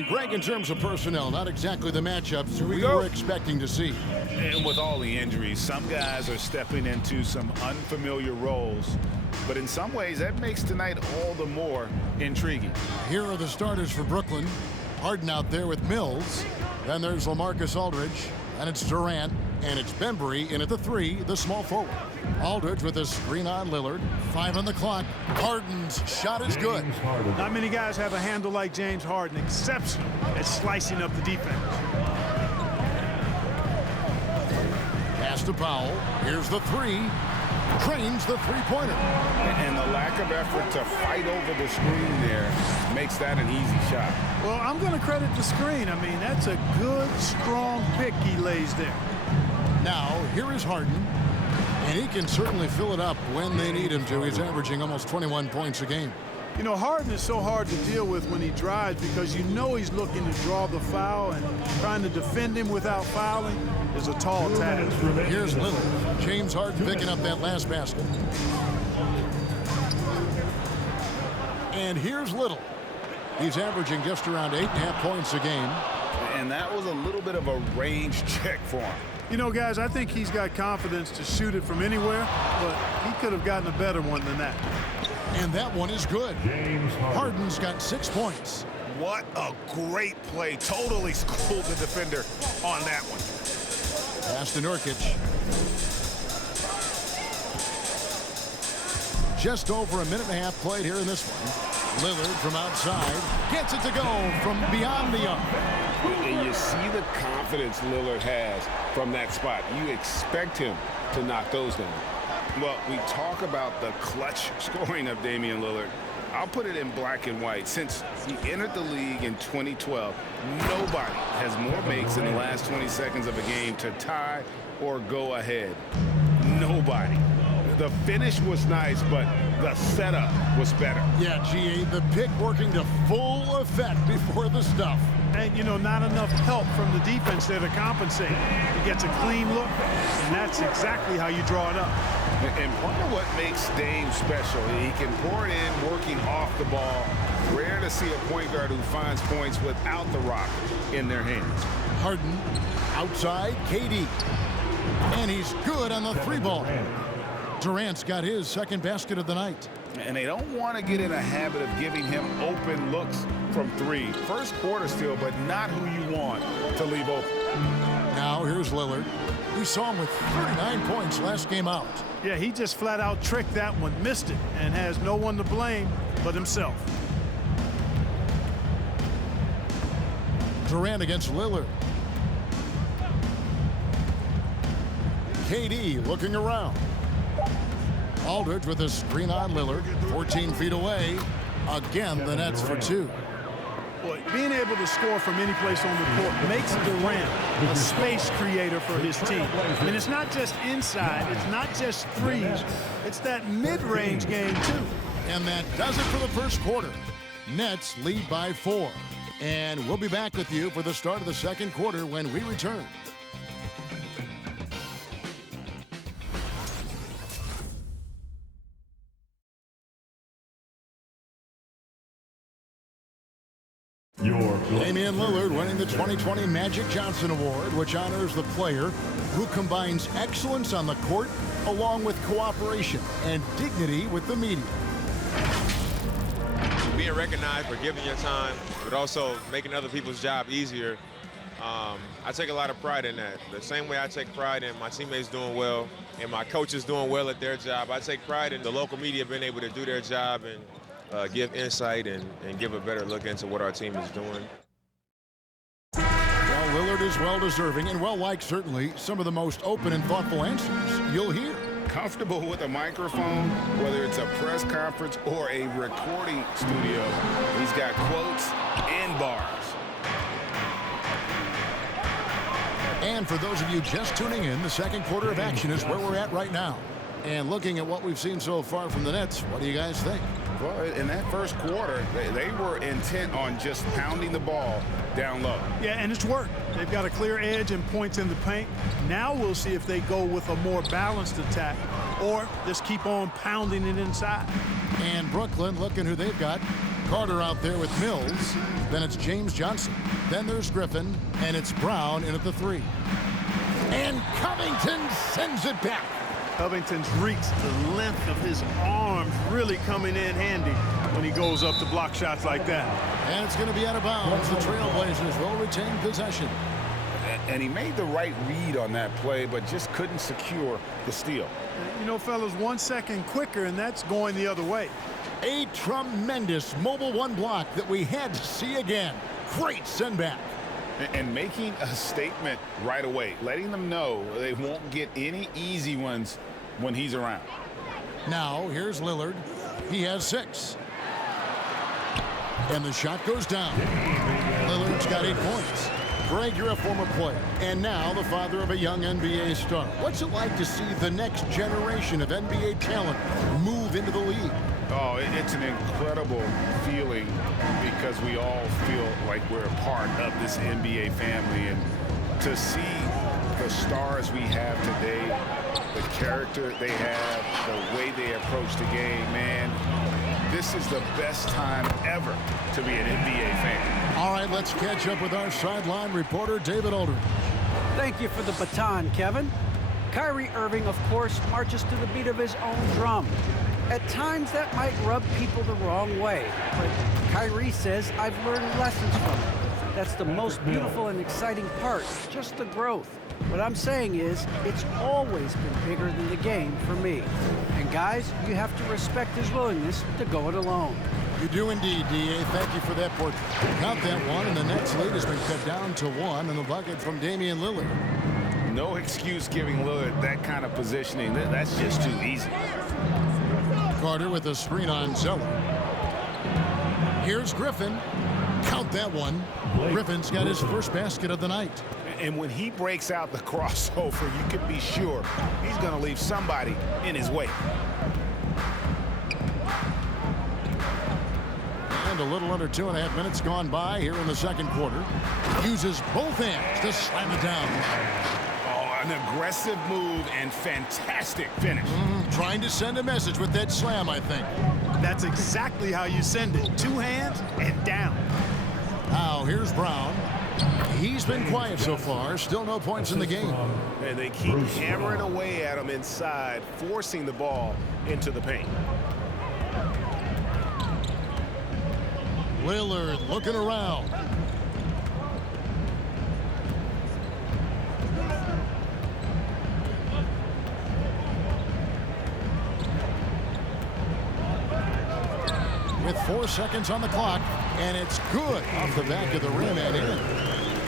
And Greg, in terms of personnel, not exactly the matchups we were expecting to see. And with all the injuries, some guys are stepping into some unfamiliar roles. But in some ways, that makes tonight all the more intriguing. Here are the starters for Brooklyn. Harden out there with Mills. Then there's LaMarcus Aldridge. And it's Durant. And it's Bembry in at the 3, the small forward. Aldridge with a screen on Lillard. 5 on the clock. Harden's shot is good. Not many guys have a handle like James Harden. Exceptional at slicing up the defense. Pass to Powell. Here's the 3. Trains the three-pointer. And the lack of effort to fight over the screen there makes that an easy shot. Well, I'm going to credit the screen. I mean, that's a good, strong pick he lays there. Now, here is Harden. And he can certainly fill it up when they need him to. He's averaging almost 21 points a game. You know, Harden is so hard to deal with when he drives because you know he's looking to draw the foul, and trying to defend him without fouling is a tall task. Here's Lillard. James Harden picking up that last basket. And here's Little. He's averaging just around 8.5 points a game. And that was a little bit of a range check for him. You know, guys, I think he's got confidence to shoot it from anywhere, but he could have gotten a better one than that. And that one is good. Harden's got 6 points. What a great play. Totally schooled the defender on that one. Pass to Nurkic. Just over a minute and a half played here in this one. Lillard from outside gets it to go from beyond the arc. And you see the confidence Lillard has from that spot. You expect him to knock those down. Well, we talk about the clutch scoring of Damian Lillard. I'll put it in black and white. Since he entered the league in 2012, nobody has more makes in the last 20 seconds of a game to tie or go ahead. Nobody. The finish was nice, but the setup was better. Yeah, GA, the pick working to full effect before the stuff. And, you know, not enough help from the defense there to compensate. He gets a clean look, and that's exactly how you draw it up. And part of what makes Dame special, he can pour it in working off the ball. Rare to see a point guard who finds points without the rock in their hands. Harden outside, KD. And he's good on the 3-ball. Durant's got his second basket of the night. And they don't want to get in a habit of giving him open looks from 3. First quarter still, but not who you want to leave open. Now here's Lillard. We saw him with 39 points last game out. Yeah, he just flat out tricked that one, missed it, and has no one to blame but himself. Durant against Lillard. KD looking around. Aldridge with a screen on Lillard, 14 feet away. Again, the Nets for 2. Boy, being able to score from any place on the court makes Durant a space creator for his team. And it's not just inside, it's not just threes, it's that mid-range game too. And that does it for the first quarter. Nets lead by 4. And we'll be back with you for the start of the second quarter when we return. Damian Lillard winning the 2020 Magic Johnson Award, which honors the player who combines excellence on the court along with cooperation and dignity with the media. Being recognized for giving your time, but also making other people's job easier, I take a lot of pride in that. The same way I take pride in my teammates doing well and my coaches doing well at their job, I take pride in the local media being able to do their job and give insight and give a better look into what our team is doing. Well, Lillard is well-deserving and well-liked, certainly. Some of the most open and thoughtful answers you'll hear. Comfortable with a microphone, whether it's a press conference or a recording studio. He's got quotes and bars. And for those of you just tuning in, the second quarter of action is where we're at right now. And looking at what we've seen so far from the Nets, what do you guys think? Well, in that first quarter, they were intent on just pounding the ball down low. Yeah, and it's worked. They've got a clear edge and points in the paint. Now we'll see if they go with a more balanced attack or just keep on pounding it inside. And Brooklyn, looking who they've got. Carter out there with Mills. Then it's James Johnson. Then there's Griffin, and it's Brown in at the 3. And Covington sends it back. Covington's reach, the length of his arms really coming in handy when he goes up to block shots like that. And it's going to be out of bounds. The Trailblazers will retain possession. And he made the right read on that play, but just couldn't secure the steal. You know, fellas, 1 second quicker, and that's going the other way. A tremendous mobile 1 block that we had to see again. Great send back. And making a statement right away, letting them know they won't get any easy ones when he's around. Now, here's Lillard. He has 6. And the shot goes down. Lillard's got 8 points. Greg, you're a former player, and now the father of a young NBA star. What's it like to see the next generation of NBA talent move into the league? Oh, it's an incredible feeling because we all feel like we're a part of this NBA family. And to see the stars we have today, the character they have, the way they approach the game, man, this is the best time ever to be an NBA fan. All right, let's catch up with our sideline reporter, David Aldridge. Thank you for the baton, Kevin. Kyrie Irving, of course, marches to the beat of his own drum. At times, that might rub people the wrong way, but Kyrie says, I've learned lessons from it. That's the most beautiful and exciting part, just the growth. What I'm saying is, it's always been bigger than the game for me. And guys, you have to respect his willingness to go it alone. You do indeed, D.A. Thank you for that portrait. Count that one, and the Nets lead has been cut down to 1 in the bucket from Damian Lillard. No excuse giving Lillard that kind of positioning. That's just too easy. Carter with a screen on Zeller. Here's Griffin. Count that one. Griffin's got his first basket of the night. And when he breaks out the crossover, you can be sure he's going to leave somebody in his way. And a little under 2.5 minutes gone by here in the second quarter. Uses both hands to slam it down. Oh, an aggressive move and fantastic finish. Trying to send a message with that slam, I think. That's exactly how you send it. 2 hands and down. Now, here's Brown. He's been quiet so far. Still no points in the game. And they keep hammering away at him inside, forcing the ball into the paint. Lillard looking around. With 4 seconds on the clock, and it's good off the back of the rim and in.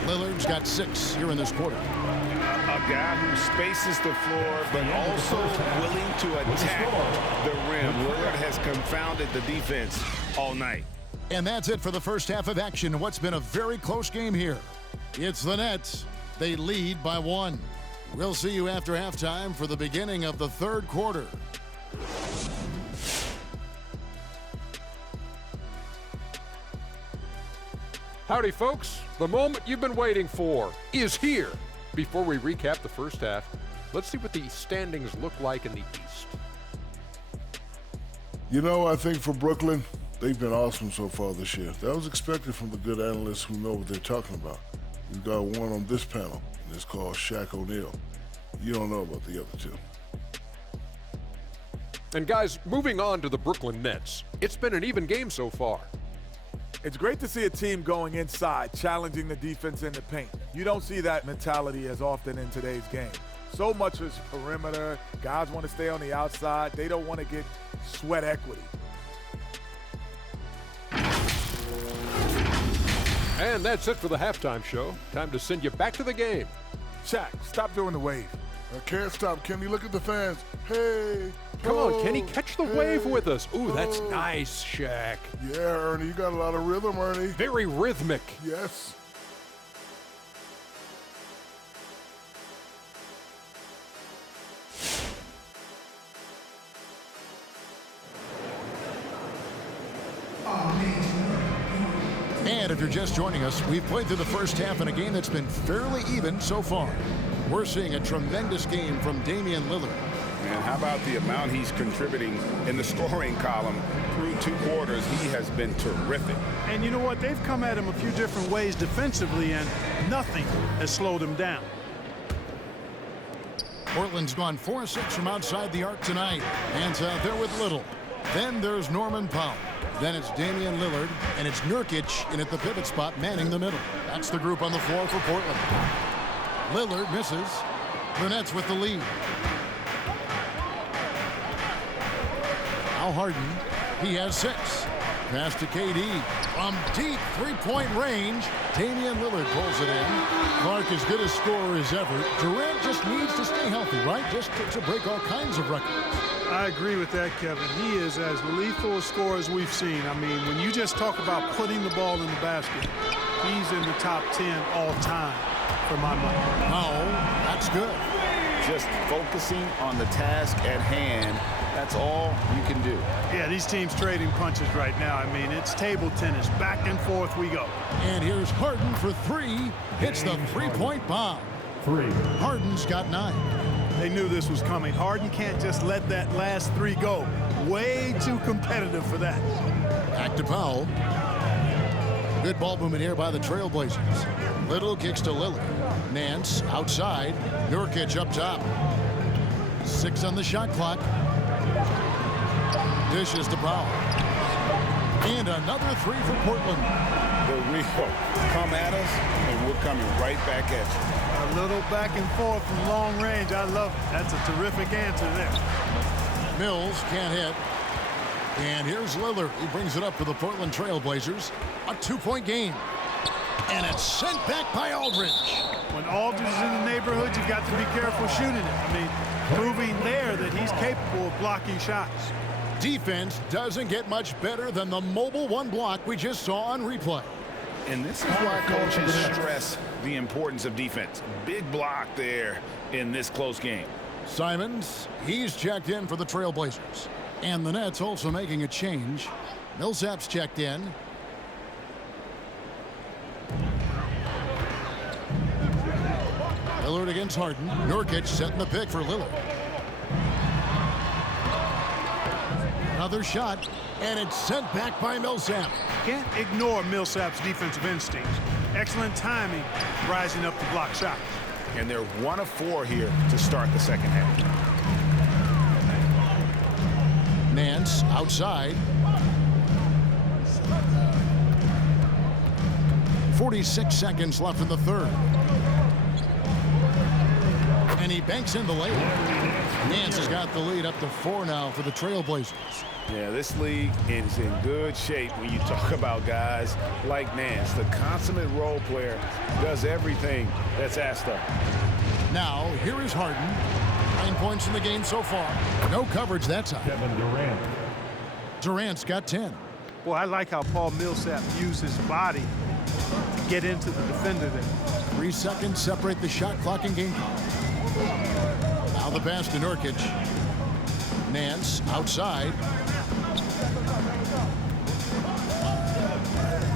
Lillard's got 6 here in this quarter. A guy who spaces the floor, but also willing to attack the rim. Lillard has confounded the defense all night. And that's it for the first half of action. What's been a very close game here. It's the Nets. They lead by 1. We'll see you after halftime for the beginning of the third quarter. Howdy, folks. The moment you've been waiting for is here. Before we recap the first half, let's see what the standings look like in the East. You know, I think for Brooklyn, they've been awesome so far this year. That was expected from the good analysts who know what they're talking about. We've got one on this panel, and it's called Shaq O'Neal. You don't know about the other two. And guys, moving on to the Brooklyn Nets, it's been an even game so far. It's great to see a team going inside, challenging the defense in the paint. You don't see that mentality as often in today's game. So much is perimeter. Guys want to stay on the outside. They don't want to get sweat equity. And that's it for the halftime show. Time to send you back to the game. Shaq, stop doing the wave. I can't stop. Kenny, look at the fans. Hey. Come oh, on, Kenny, catch the wave with us. Ooh, that's nice, Shaq. Yeah, Ernie, you got a lot of rhythm, Ernie. Very rhythmic. Yes. And if you're just joining us, we've played through the first half in a game that's been fairly even so far. We're seeing a tremendous game from Damian Lillard. And how about the amount he's contributing in the scoring column through 2 quarters? He has been terrific. And you know what? They've come at him a few different ways defensively, and nothing has slowed him down. Portland's gone 4-6 from outside the arc tonight. Hands out there with Little. Then there's Norman Powell. Then it's Damian Lillard, and it's Nurkic in at the pivot spot, manning the middle. That's the group on the floor for Portland. Lillard misses. The Nets with the lead. Now Harden. He has 6. Pass to KD. From deep three-point range, Damian Lillard pulls it in. Clark as good a scorer as ever. Durant just needs to stay healthy, right? Just to break all kinds of records. I agree with that, Kevin. He is as lethal a scorer as we've seen. I mean, when you just talk about putting the ball in the basket, he's in the top 10 all time for my money. Oh, that's good. Just focusing on the task at hand, that's all you can do. Yeah, these teams trading punches right now. I mean, it's table tennis. Back and forth we go. And here's Harden for 3. Hits the three-point bomb. 3. Harden's got 9. They knew this was coming. Harden can't just let that last 3 go. Way too competitive for that. Back to Powell. Good ball movement here by the Trailblazers. Little kicks to Lillard. Nance outside. Nurkic up top. 6 on the shot clock. Dishes to Powell. And another 3 for Portland. The real come at us, and we're coming right back at you. A little back and forth from long range. I love it. That's a terrific answer there. Mills can't hit. And here's Lillard. He brings it up for the Portland Trailblazers. A 2-point game. And it's sent back by Aldridge. When Aldridge is in the neighborhood, you've got to be careful shooting it. I mean, proving there that he's capable of blocking shots. Defense doesn't get much better than the mobile 1 block we just saw on replay. And this is why coaches stress the importance of defense. Big block there in this close game. Simons, he's checked in for the Trailblazers. And the Nets also making a change. Millsap's checked in. Lillard against Harden. Nurkic setting the pick for Lillard. Another shot, and it's sent back by Millsap. Can't ignore Millsap's defensive instincts. Excellent timing, rising up to block shots. And they're 1 of 4 here to start the second half. Nance outside. 46 seconds left in the third. And he banks in the layup. Nance has got the lead up to 4 now for the Trailblazers. Yeah, this league is in good shape when you talk about guys like Nance. The consummate role player does everything that's asked of him. Now, here is Harden. 9 points in the game so far. No coverage that time. Kevin Durant. Durant's got 10. Boy, I like how Paul Millsap used his body to get into the defender there. 3 seconds separate the shot clock and game clock. Now the pass to Nurkic. Nance outside.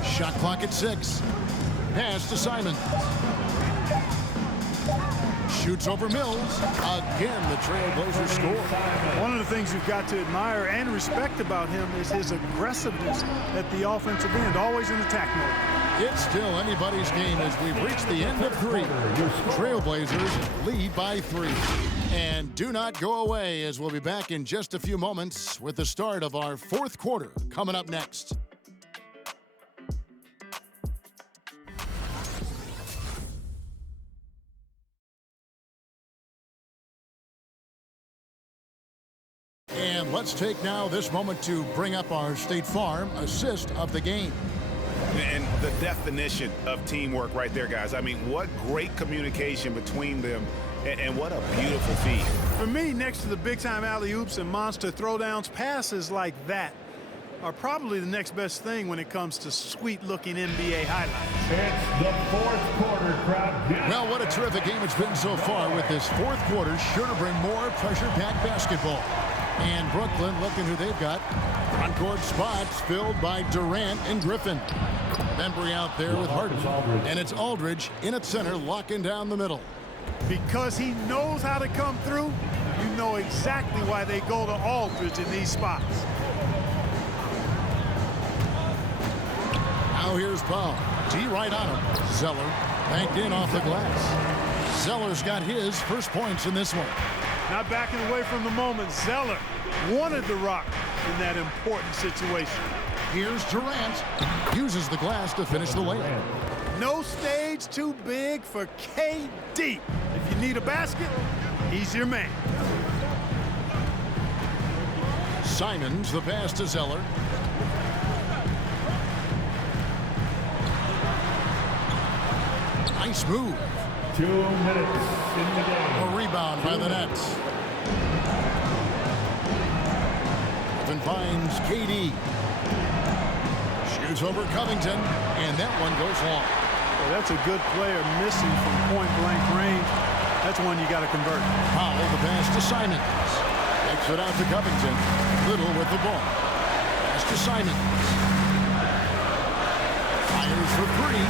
Shot clock at 6. Pass to Simon. Shoots over Mills. Again, the Trailblazers score. One of the things you've got to admire and respect about him is his aggressiveness at the offensive end, always in attack mode. It's still anybody's game as we've reached the end of 3. Trailblazers lead by 3. And do not go away, as we'll be back in just a few moments with the start of our 4th quarter coming up next. And let's take now this moment to bring up our State Farm assist of the game. And the definition of teamwork right there, guys. I mean, what great communication between them, and what a beautiful feed. For me, next to the big-time alley-oops and monster throwdowns, passes like that are probably the next best thing when it comes to sweet-looking NBA highlights. It's the 4th quarter, crowd. Well, what a terrific game it's been so far, with this 4th quarter sure to bring more pressure-packed basketball. And Brooklyn, looking who they've got. Front-court spots filled by Durant and Griffin. Bembry out there with Harden. And it's Aldridge in at center, locking down the middle. Because he knows how to come through, you know exactly why they go to Aldridge in these spots. Now here's Powell. D right on him. Zeller banked in off the glass. Zeller's got his first points in this one. Not backing away from the moment. Zeller wanted the rock in that important situation. Here's Durant. Uses the glass to finish the layup. No stage too big for KD. If you need a basket, he's your man. Simons the pass to Zeller. Nice move. 2 minutes in the game. A rebound by the Nets. Then finds KD. Shoots over Covington, and that one goes long. Well, that's a good player missing from point-blank range. That's one you got to convert. Powell the pass to Simons. Takes it out to Covington. Little with the ball. Pass to Simons. Fires for three.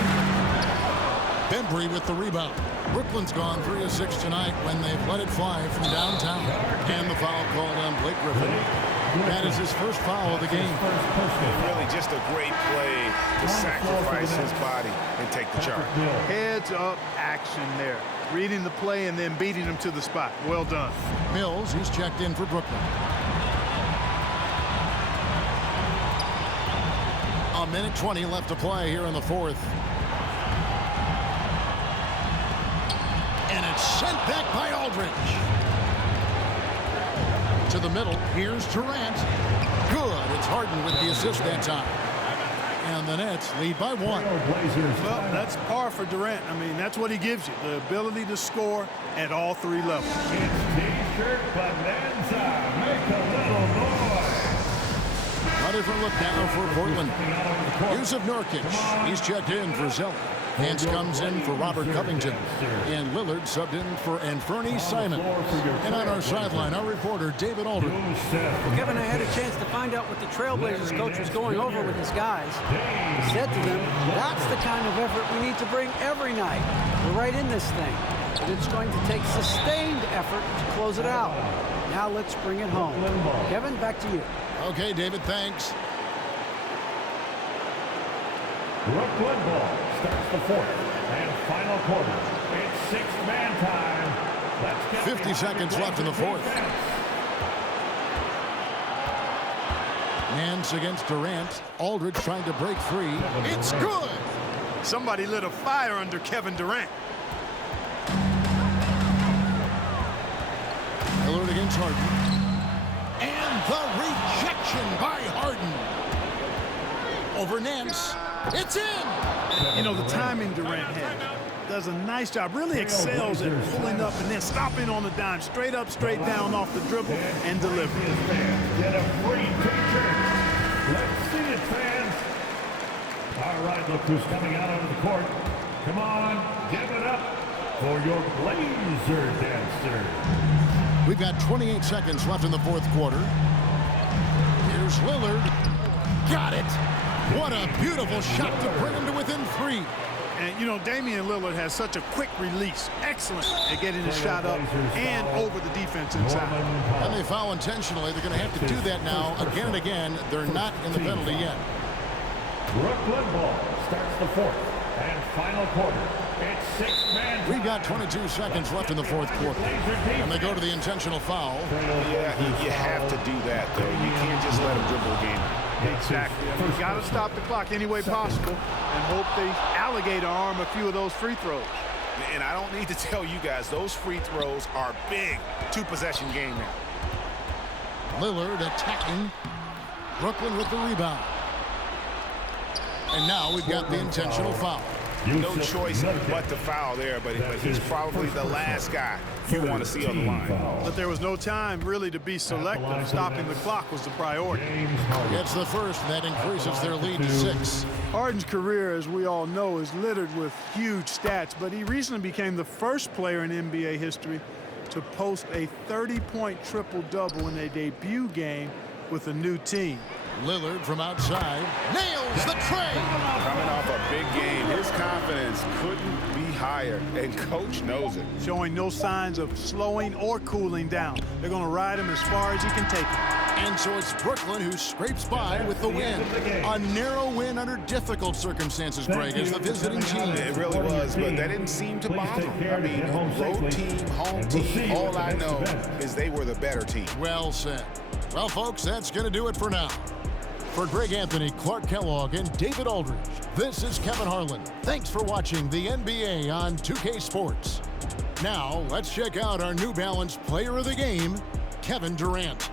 Bembry with the rebound. Brooklyn's gone 3 of 6 tonight when they've let it fly from downtown. And the foul called on Blake Griffin. That is his first foul of the game. Really just a great play to sacrifice his body and take the charge. Heads up action there. Reading the play and then beating him to the spot. Well done. Mills, he's checked in for Brooklyn. A minute 20 left to play here in the fourth. And it's sent back by Aldridge. To the middle, here's Durant. Good, it's Harden with the assist that time. And the Nets lead by 1. Well, that's par for Durant. I mean, that's what he gives you, the ability to score at all 3 levels. It's T-shirt bonanza. Make a little noise. A different look now for Portland. Yusuf Nurkic, he's checked in for Zeller. Hance comes in for Robert Covington. And Lillard subbed in for Anthony Simons. And on our sideline, our reporter, David Aldridge. Well, Kevin, I had a chance to find out what the Trailblazers coach was going over with his guys. He said to them, that's the kind of effort we need to bring every night. We're right in this thing. But it's going to take sustained effort to close it out. Now let's bring it home. Kevin, back to you. Okay, David, thanks. Brooklyn ball starts the fourth and final quarter. It's 6-man time. Let's get 50 seconds left in the fourth. Nance against Durant. Aldridge trying to break free. It's good. Somebody lit a fire under Kevin Durant. Lillard against Harden. And the rejection by Harden. Over Nance. It's in! You know, the timing Durant has does a nice job, really excels at pulling up and then stopping on the dime, straight up, straight down off the dribble and deliver. Get a free t-shirt. Let's see it, fans. All right, look who's coming out onto the court. Come on, give it up for your Blazer dancer. We've got 28 seconds left in the fourth quarter. Here's Lillard. Got it. What a beautiful shot to bring him to within 3. And, you know, Damian Lillard has such a quick release. Excellent at getting his shot up and over the defense inside. And they foul intentionally. They're going to have to do that now again and again. They're not in the penalty yet. Brooklyn ball starts the fourth and final quarter. It's 6-man. We've got 22 seconds left in the fourth quarter. And they go to the intentional foul. Yeah, you have to do that, though. You can't just let him dribble a game. Exactly. I mean, you got to stop the clock any way possible and hope they alligator arm a few of those free throws. And I don't need to tell you guys, those free throws are big. 2-possession game now. Lillard attacking. Brooklyn with the rebound. And now we've got the intentional foul. No choice but to foul there, but he's probably the last guy you want to see on the line. But there was no time really to be selective. Stopping the clock was the priority. It's the first, and that increases their lead to 6. Harden's career, as we all know, is littered with huge stats, but he recently became the first player in NBA history to post a 30-point triple-double in a debut game with a new team. Lillard from outside nails the tray. Coming off a big game, his confidence couldn't be higher, and Coach knows it. Showing no signs of slowing or cooling down. They're going to ride him as far as he can take him. And so it's Brooklyn who scrapes by with the win. A narrow win under difficult circumstances, Greg, as the visiting team. It really was, but that didn't seem to bother them. I mean, road team, home team, all I know is they were the better team. Well said. Well, folks, that's going to do it for now. For Greg Anthony, Clark Kellogg, and David Aldridge, this is Kevin Harlan. Thanks for watching the NBA on 2K Sports. Now, let's check out our New Balance Player of the Game, Kevin Durant.